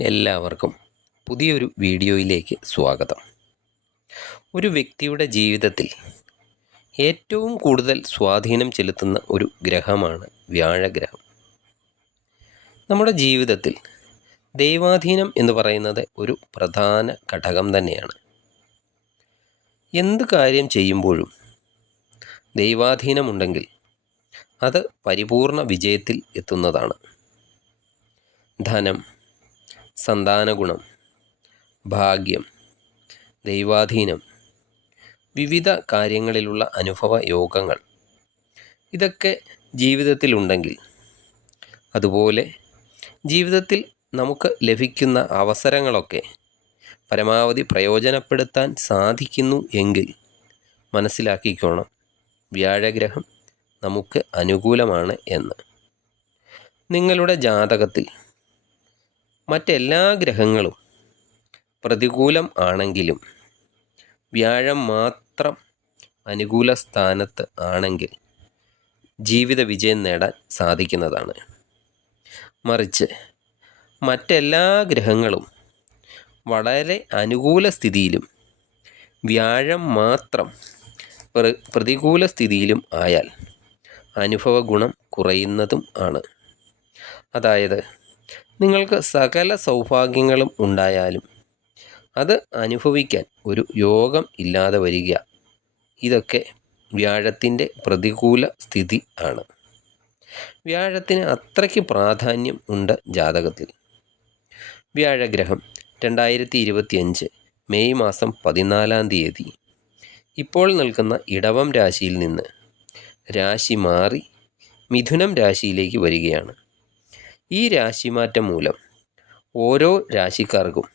എല്ലാവർക്കും പുതിയൊരു വീഡിയോയിലേക്ക് സ്വാഗതം. ഒരു വ്യക്തിയുടെ ജീവിതത്തിൽ ഏറ്റവും കൂടുതൽ സ്വാധീനം ചെലുത്തുന്ന ഒരു ഗ്രഹമാണ് വ്യാഴഗ്രഹം. നമ്മുടെ ജീവിതത്തിൽ ദൈവാധീനം എന്ന് പറയുന്നത് ഒരു പ്രധാന ഘടകം തന്നെയാണ്. എന്ത് കാര്യം ചെയ്യുമ്പോഴും ദൈവാധീനമുണ്ടെങ്കിൽ അത് പരിപൂർണ വിജയത്തിൽ എത്തുന്നതാണ്. ധനം സന്താനഗുണം ഭാഗ്യം ദൈവാധീനം വിവിധ കാര്യങ്ങളിലുള്ള അനുഭവ യോഗങ്ങൾ. ഇതൊക്കെ ജീവിതത്തിലുണ്ടെങ്കിൽ അതുപോലെ ജീവിതത്തിൽ നമുക്ക് ലഭിക്കുന്ന അവസരങ്ങളൊക്കെ പരമാവധി പ്രയോജനപ്പെടുത്താൻ സാധിക്കുന്നു എങ്കിൽ മനസ്സിലാക്കിക്കോണം വ്യാഴഗ്രഹം നമുക്ക് അനുകൂലമാണ് എന്ന്. നിങ്ങളുടെ ജാതകത്തിൽ മറ്റെല്ലാ ഗ്രഹങ്ങളും പ്രതികൂലം ആണെങ്കിലും വ്യാഴം മാത്രം അനുകൂല സ്ഥാനത്ത് ആണെങ്കിൽ ജീവിത വിജയം നേടാൻ സാധിക്കുന്നതാണ്. മറിച്ച് മറ്റെല്ലാ ഗ്രഹങ്ങളും വളരെ അനുകൂല സ്ഥിതിയിലും വ്യാഴം മാത്രം പ്ര- പ്രതികൂല സ്ഥിതിയിലും ആയാൽ അനുഭവ ഗുണം കുറയുന്നതും ആണ്. അതായത് നിങ്ങൾക്ക് സകല സൗഭാഗ്യങ്ങളും ഉണ്ടായാലും അത് അനുഭവിക്കാൻ ഒരു യോഗം ഇല്ലാതെ വരിക. ഇതൊക്കെ വ്യാഴത്തിന്റെ പ്രതികൂല സ്ഥിതി ആണ്. വ്യാഴത്തിന് അത്രയ്ക്ക് പ്രാധാന്യം ഉണ്ട് ജാതകത്തിൽ. വ്യാഴഗ്രഹം രണ്ടായിരത്തി ഇരുപത്തിയഞ്ച് മെയ് മാസം പതിനാലാം തീയതി. ഇപ്പോൾ നിൽക്കുന്ന ഇടവം രാശിയിൽ നിന്ന് രാശി മാറി മിഥുനം രാശിയിലേക്ക് വരികയാണ്. ഈ രാശിമാറ്റം മൂലം ഓരോ രാശിക്കാർക്കും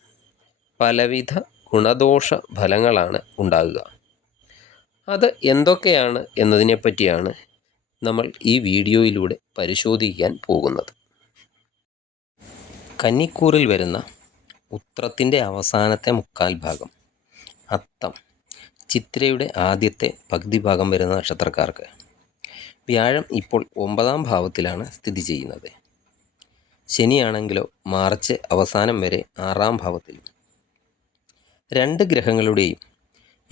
പലവിധ ഗുണദോഷ ഫലങ്ങളാണ് ഉണ്ടാകുക. അത് എന്തൊക്കെയാണ് എന്നതിനെപ്പറ്റിയാണ് നമ്മൾ ഈ വീഡിയോയിലൂടെ പരിശോധിക്കാൻ പോകുന്നത്. കന്നിക്കൂറിൽ വരുന്ന ഉത്രത്തിന്റെ അവസാനത്തെ മുക്കാൽ ഭാഗം അത്തം ചിത്രയുടെ ആദ്യത്തെ പകുതി ഭാഗം വരുന്ന നക്ഷത്രക്കാർക്ക് വ്യാഴം ഇപ്പോൾ ഒമ്പതാം ഭാവത്തിലാണ് സ്ഥിതി ചെയ്യുന്നത്. ശനിയാണെങ്കിലോ മാർച്ച് അവസാനം വരെ ആറാം ഭാവത്തിൽ. രണ്ട് ഗ്രഹങ്ങളുടെയും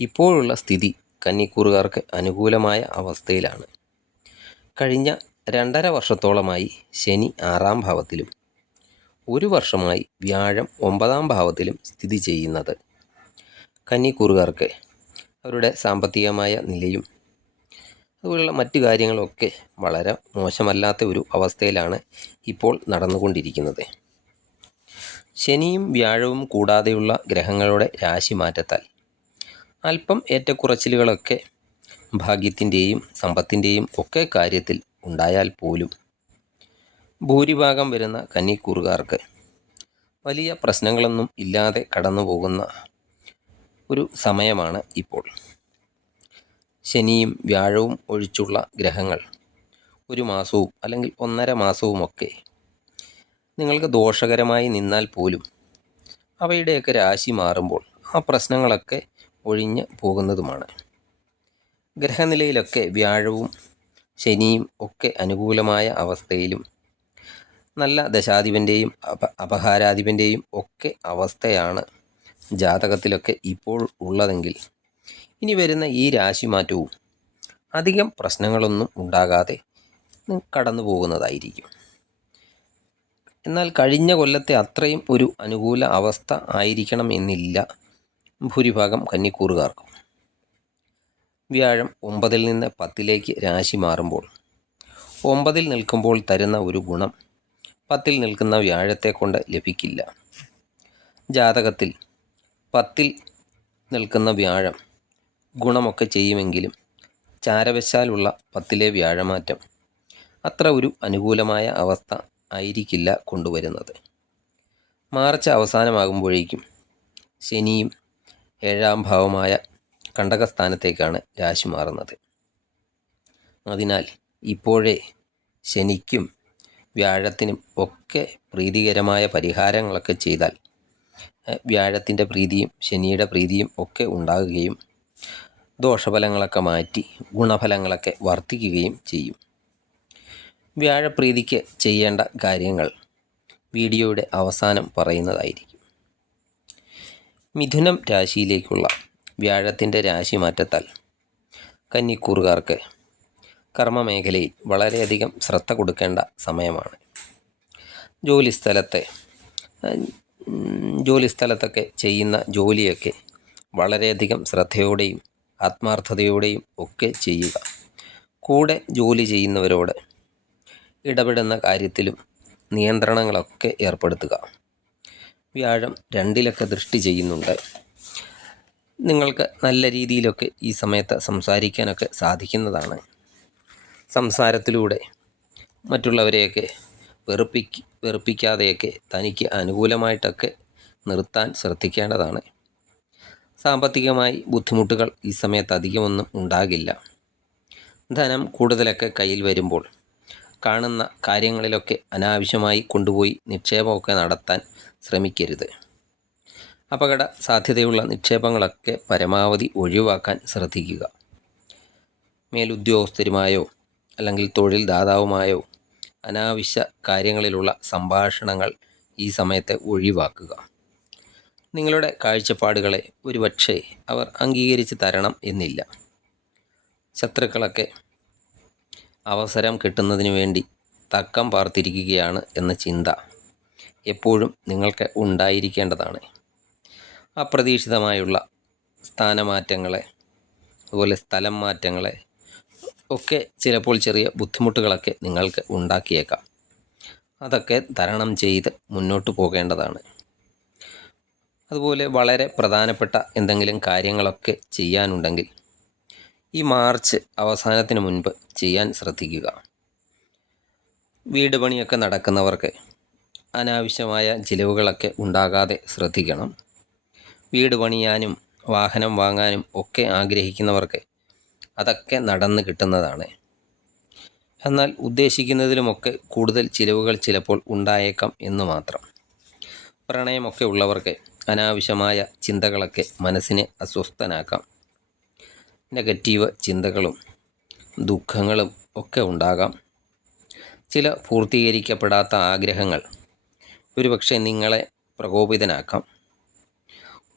ഇപ്പോഴുള്ള സ്ഥിതി കന്നിക്കൂറുകാർക്ക് അനുകൂലമായ അവസ്ഥയിലാണ്. കഴിഞ്ഞ രണ്ടര വർഷത്തോളമായി ശനി ആറാം ഭാവത്തിലും ഒരു വർഷമായി വ്യാഴം ഒമ്പതാം ഭാവത്തിലും സ്ഥിതി ചെയ്യുന്നത്. കന്നിക്കൂറുകാർക്ക് അവരുടെ സാമ്പത്തികമായ നിലയും അതുപോലുള്ള മറ്റു കാര്യങ്ങളൊക്കെ വളരെ മോശമല്ലാത്ത ഒരു അവസ്ഥയിലാണ് ഇപ്പോൾ നടന്നുകൊണ്ടിരിക്കുന്നത്. ശനിയും വ്യാഴവും കൂടാതെയുള്ള ഗ്രഹങ്ങളുടെ രാശി മാറ്റത്താൽ അല്പം ഏറ്റക്കുറച്ചിലുകളൊക്കെ ഭാഗ്യത്തിന്റെയും സമ്പത്തിന്റെയും ഒക്കെ കാര്യത്തിൽ ഉണ്ടായാൽ പോലും ഭൂരിഭാഗം വരുന്ന കന്നിക്കൂറുകാർക്ക് വലിയ പ്രശ്നങ്ങളൊന്നും ഇല്ലാതെ കടന്നു പോകുന്ന ഒരു സമയമാണ് ഇപ്പോൾ. ശനിയും വ്യാഴവും ഒഴിച്ചുള്ള ഗ്രഹങ്ങൾ. ഒരു മാസവും അല്ലെങ്കിൽ ഒന്നര മാസവുമൊക്കെ നിങ്ങൾക്ക് ദോഷകരമായി നിന്നാൽ പോലും അവയുടെയൊക്കെ രാശി മാറുമ്പോൾ ആ പ്രശ്നങ്ങളൊക്കെ ഒഴിഞ്ഞ് പോകുന്നതുമാണ്. ഗ്രഹനിലയിലൊക്കെ വ്യാഴവും ശനിയും ഒക്കെ അനുകൂലമായ അവസ്ഥയിലും നല്ല ദശാധിപന്റെയും അപ അപഹാരാധിപന്റെയും ഒക്കെ അവസ്ഥയാണ് ജാതകത്തിലൊക്കെ ഇപ്പോൾ ഉള്ളതെങ്കിൽ ഇനി വരുന്ന ഈ രാശിമാറ്റവും അധികം പ്രശ്നങ്ങളൊന്നും ഉണ്ടാകാതെ കടന്നു പോകുന്നതായിരിക്കും. എന്നാൽ കഴിഞ്ഞ കൊല്ലത്തെ അത്രയും ഒരു അനുകൂല അവസ്ഥ ആയിരിക്കണം എന്നില്ല ഭൂരിഭാഗം കന്നിക്കൂറുകാർക്കും. വ്യാഴം ഒമ്പതിൽ നിന്ന് പത്തിലേക്ക് രാശി മാറുമ്പോൾ ഒമ്പതിൽ നിൽക്കുമ്പോൾ തരുന്ന ഒരു ഗുണം പത്തിൽ നിൽക്കുന്ന വ്യാഴത്തെ കൊണ്ട് ലഭിക്കില്ല. ജാതകത്തിൽ പത്തിൽ നിൽക്കുന്ന വ്യാഴം ഗുണമൊക്കെ ചെയ്യുമെങ്കിലും ചാരവശാലുള്ള പത്തിലെ വ്യാഴമാറ്റം അത്ര ഒരു അനുകൂലമായ അവസ്ഥ ആയിരിക്കില്ല കൊണ്ടുവരുന്നത്. മാർച്ച് അവസാനമാകുമ്പോഴേക്കും ശനിയും ഏഴാം ഭാവമായ കണ്ടകസ്ഥാനത്തേക്കാണ് രാശി മാറുന്നത്. അതിനാൽ ഇപ്പോഴേ ശനിക്കും വ്യാഴത്തിനും ഒക്കെ പ്രീതികരമായ പരിഹാരങ്ങളൊക്കെ ചെയ്താൽ വ്യാഴത്തിന്റെ പ്രീതിയും ശനിയുടെ പ്രീതിയും ഒക്കെ ഉണ്ടാകുകയും ദോഷഫലങ്ങളൊക്കെ മാറ്റി ഗുണഫലങ്ങളൊക്കെ വർദ്ധിക്കുകയും ചെയ്യും. വ്യാഴപ്രീതിക്ക് ചെയ്യേണ്ട കാര്യങ്ങൾ വീഡിയോയുടെ അവസാനം പറയുന്നതായിരിക്കും. മിഥുനം രാശിയിലേക്കുള്ള വ്യാഴത്തിന്റെ രാശി മാറ്റത്താൽ കന്നിക്കൂറുകാർക്ക് കർമ്മമേഖലയിൽ വളരെയധികം ശ്രദ്ധ കൊടുക്കേണ്ട സമയമാണ്. ജോലിസ്ഥലത്തെ ജോലിസ്ഥലത്തൊക്കെ ചെയ്യുന്ന ജോലിയൊക്കെ വളരെയധികം ശ്രദ്ധയോടെയും ആത്മാർത്ഥതയോടെയും ഒക്കെ ചെയ്യുക. കൂടെ ജോലി ചെയ്യുന്നവരോട് ഇടപെടുന്ന കാര്യത്തിലും നിയന്ത്രണങ്ങളൊക്കെ ഏർപ്പെടുത്തുക. വ്യാഴം രണ്ടിലൊക്കെ ദൃഷ്ടി ചെയ്യുന്നുണ്ട്. നിങ്ങൾക്ക് നല്ല രീതിയിലൊക്കെ ഈ സമയത്ത് സംസാരിക്കാനൊക്കെ സാധിക്കുന്നതാണ്. സംസാരത്തിലൂടെ മറ്റുള്ളവരെയൊക്കെ വെറുപ്പിക്ക് വെറുപ്പിക്കാതെയൊക്കെ തനിക്ക് അനുകൂലമായിട്ടൊക്കെ നിർത്താൻ ശ്രദ്ധിക്കേണ്ടതാണ്. സാമ്പത്തികമായി ബുദ്ധിമുട്ടുകൾ ഈ സമയത്ത് അധികമൊന്നും ഉണ്ടാകില്ല. ധനം കൂടുതലൊക്കെ കയ്യിൽ വരുമ്പോൾ കാണുന്ന കാര്യങ്ങളിലൊക്കെ അനാവശ്യമായി കൊണ്ടുപോയി നിക്ഷേപമൊക്കെ നടത്താൻ ശ്രമിക്കരുത്. അപകട സാധ്യതയുള്ള നിക്ഷേപങ്ങളൊക്കെ പരമാവധി ഒഴിവാക്കാൻ ശ്രദ്ധിക്കുക. മേലുദ്യോഗസ്ഥരുമായോ അല്ലെങ്കിൽ തൊഴിൽ ദാതാവുമായോ അനാവശ്യ കാര്യങ്ങളിലുള്ള സംഭാഷണങ്ങൾ ഈ സമയത്തെ ഒഴിവാക്കുക. നിങ്ങളുടെ കാഴ്ചപ്പാടുകളെ ഒരുപക്ഷെ അവർ അംഗീകരിച്ച് തരണം എന്നില്ല. ശത്രുക്കളൊക്കെ അവസരം കിട്ടുന്നതിന് വേണ്ടി തക്കം പാർത്തിരിക്കുകയാണ് എന്ന ചിന്ത എപ്പോഴും നിങ്ങൾക്ക് ഉണ്ടായിരിക്കേണ്ടതാണ്. അപ്രതീക്ഷിതമായുള്ള സ്ഥാനമാറ്റങ്ങളെ അതുപോലെ സ്ഥലം മാറ്റങ്ങളെ ഒക്കെ ചിലപ്പോൾ ചെറിയ ബുദ്ധിമുട്ടുകളൊക്കെ നിങ്ങൾക്ക് ഉണ്ടാക്കിയേക്കാം. അതൊക്കെ തരണം ചെയ്ത് മുന്നോട്ട് പോകേണ്ടതാണ്. അതുപോലെ വളരെ പ്രധാനപ്പെട്ട എന്തെങ്കിലും കാര്യങ്ങളൊക്കെ ചെയ്യാനുണ്ടെങ്കിൽ ഈ മാർച്ച് അവസാനത്തിന് മുൻപ് ചെയ്യാൻ ശ്രദ്ധിക്കുക. വീട് പണിയൊക്കെ നടക്കുന്നവർക്ക് അനാവശ്യമായ ചിലവുകളൊക്കെ ഉണ്ടാകാതെ ശ്രദ്ധിക്കണം. വീട് പണിയാനും വാഹനം വാങ്ങാനും ഒക്കെ ആഗ്രഹിക്കുന്നവർക്ക് അതൊക്കെ നടന്ന് കിട്ടുന്നതാണ്. എന്നാൽ ഉദ്ദേശിക്കുന്നതിലുമൊക്കെ കൂടുതൽ ചിലവുകൾ ചിലപ്പോൾ ഉണ്ടായേക്കാം എന്ന് മാത്രം. പ്രണയമൊക്കെ ഉള്ളവർക്ക് അനാവശ്യമായ ചിന്തകളൊക്കെ മനസ്സിനെ അസ്വസ്ഥനാക്കാം. നെഗറ്റീവ് ചിന്തകളും ദുഃഖങ്ങളും ഒക്കെ ഉണ്ടാകാം. ചില പൂർത്തീകരിക്കപ്പെടാത്ത ആഗ്രഹങ്ങൾ ഒരുപക്ഷെ നിങ്ങളെ പ്രകോപിതനാക്കാം.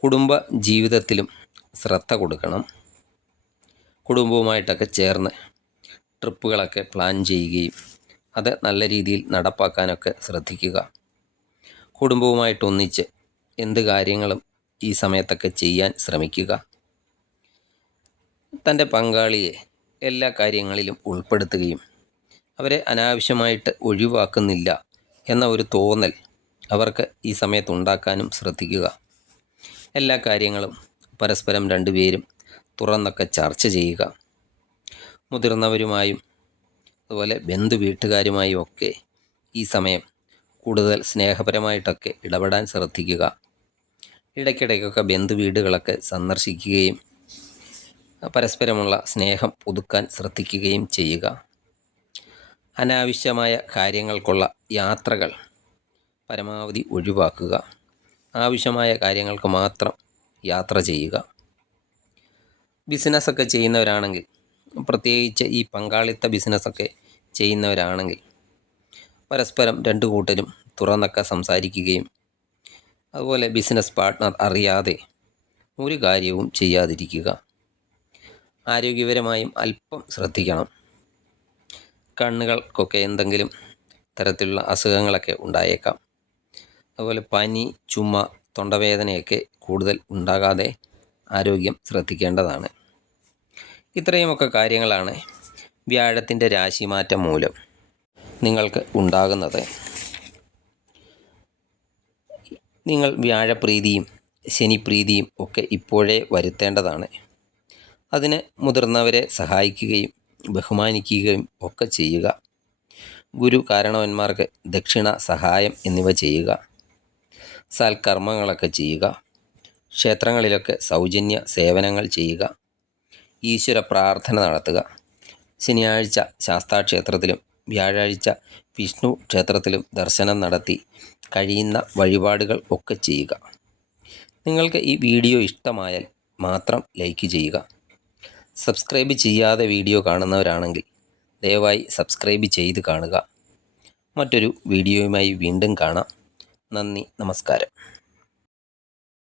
കുടുംബ ജീവിതത്തിലും ശ്രദ്ധ കൊടുക്കണം. കുടുംബവുമായിട്ടൊക്കെ ചേർന്ന് ട്രിപ്പുകളൊക്കെ പ്ലാൻ ചെയ്യുകയും അത് നല്ല രീതിയിൽ നടപ്പാക്കാനൊക്കെ ശ്രദ്ധിക്കുക. കുടുംബവുമായിട്ടൊന്നിച്ച് എന്ത് കാര്യങ്ങളും ഈ സമയത്തൊക്കെ ചെയ്യാൻ ശ്രമിക്കുക. തന്റെ പങ്കാളിയെ എല്ലാ കാര്യങ്ങളിലും ഉൾപ്പെടുത്തുകയും അവരെ അനാവശ്യമായിട്ട് ഒഴിവാക്കുന്നില്ല എന്ന ഒരു തോന്നൽ അവർക്ക് ഈ സമയത്ത് ഉണ്ടാക്കാനും ശ്രദ്ധിക്കുക. എല്ലാ കാര്യങ്ങളും പരസ്പരം രണ്ടുപേരും തുറന്നൊക്കെ ചർച്ച ചെയ്യുക. മുതിർന്നവരുമായും അതുപോലെ ബന്ധു വീട്ടുകാരുമായും ഒക്കെ ഈ സമയം കൂടുതൽ സ്നേഹപരമായിട്ടൊക്കെ ഇടപെടാൻ ശ്രദ്ധിക്കുക. ഇടയ്ക്കിടയ്ക്കൊക്കെ ബന്ധുവീടുകളൊക്കെ സന്ദർശിക്കുകയും പരസ്പരമുള്ള സ്നേഹം പുതുക്കാൻ ശ്രദ്ധിക്കുകയും ചെയ്യുക. അനാവശ്യമായ കാര്യങ്ങൾക്കുള്ള യാത്രകൾ പരമാവധി ഒഴിവാക്കുക. ആവശ്യമായ കാര്യങ്ങൾക്ക് മാത്രം യാത്ര ചെയ്യുക. ബിസിനസ്സൊക്കെ ചെയ്യുന്നവരാണെങ്കിൽ പ്രത്യേകിച്ച് ഈ പങ്കാളിത്ത ബിസിനസ്സൊക്കെ ചെയ്യുന്നവരാണെങ്കിൽ പരസ്പരം രണ്ടു കൂട്ടരും തുറന്നൊക്കെ സംസാരിക്കുകയും അതുപോലെ ബിസിനസ് പാർട്ട്ണർ അറിയാതെ ഒരു കാര്യവും ചെയ്യാതിരിക്കുക. ആരോഗ്യപരമായും അല്പം ശ്രദ്ധിക്കണം. കണ്ണുകൾക്കൊക്കെ എന്തെങ്കിലും തരത്തിലുള്ള അസുഖങ്ങളൊക്കെ ഉണ്ടായേക്കാം. അതുപോലെ പനി ചുമ തൊണ്ടവേദനയൊക്കെ കൂടുതൽ ഉണ്ടാകാതെ ആരോഗ്യം ശ്രദ്ധിക്കേണ്ടതാണ്. ഇത്രയുമൊക്കെ കാര്യങ്ങളാണ് വ്യാഴത്തിന്റെ രാശിമാറ്റം മൂലം നിങ്ങൾക്ക് ഉണ്ടാകുന്നത്. നിങ്ങൾ വ്യാഴപ്രീതിയും ശനിപ്രീതിയും ഒക്കെ ഇപ്പോഴേ വരുത്തേണ്ടതാണ്. അതിന് മുതിർന്നവരെ സഹായിക്കുകയും ബഹുമാനിക്കുകയും ഒക്കെ ചെയ്യുക. ഗുരു കാരണവന്മാർക്ക് ദക്ഷിണ സഹായം എന്നിവ ചെയ്യുക. സൽക്കർമ്മങ്ങളൊക്കെ ചെയ്യുക. ക്ഷേത്രങ്ങളിലൊക്കെ സൗജന്യ സേവനങ്ങൾ ചെയ്യുക. ഈശ്വര പ്രാർത്ഥന നടത്തുക. ശനിയാഴ്ച ശാസ്താക്ഷേത്രത്തിലും വ്യാഴാഴ്ച വിഷ്ണു ക്ഷേത്രത്തിലും ദർശനം നടത്തി കഴിയുന്ന വഴിപാടുകൾ ഒക്കെ ചെയ്യുക. നിങ്ങൾക്ക് ഈ വീഡിയോ ഇഷ്ടമായാൽ മാത്രം ലൈക്ക് ചെയ്യുക. സബ്സ്ക്രൈബ് ചെയ്യാതെ വീഡിയോ കാണുന്നവരാണെങ്കിൽ ദയവായി സബ്സ്ക്രൈബ് ചെയ്ത് കാണുക. മറ്റൊരു വീഡിയോയുമായി വീണ്ടും കാണാം. നന്ദി നമസ്കാരം.